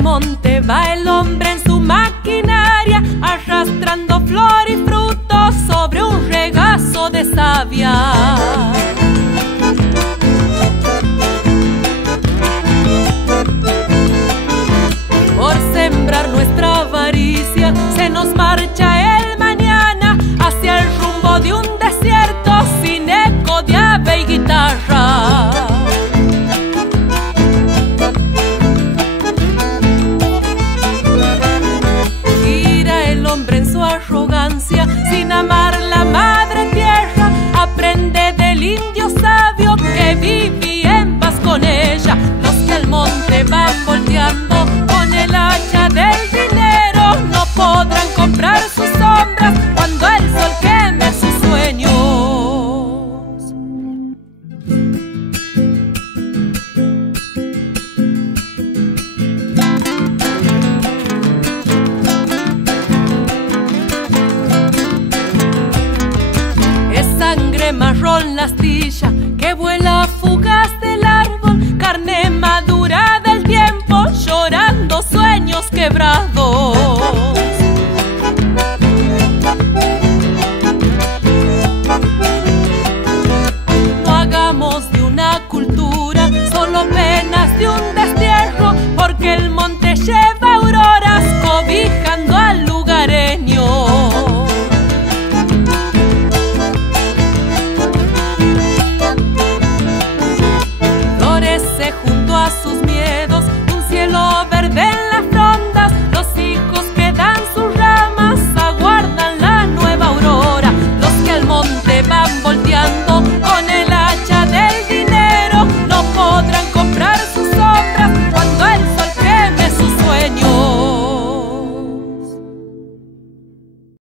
el monte va el hombre en su maquinaria, arrastrando flor y fruto sobre un regazo de savia. Por sembrar nuestra avaricia se nos marcha el mañana hacia el rumbo de un desierto sin eco de ave y guitarra. Gira el hombre en su arrogancia sin amar la madre tierra, aprende del indio sabio que vivía en paz con ella. Los que al monte van volteando con el hacha del dinero no podrán comprar sus sombras cuando el sol queme sus sueños. Es sangre marrón la astilla que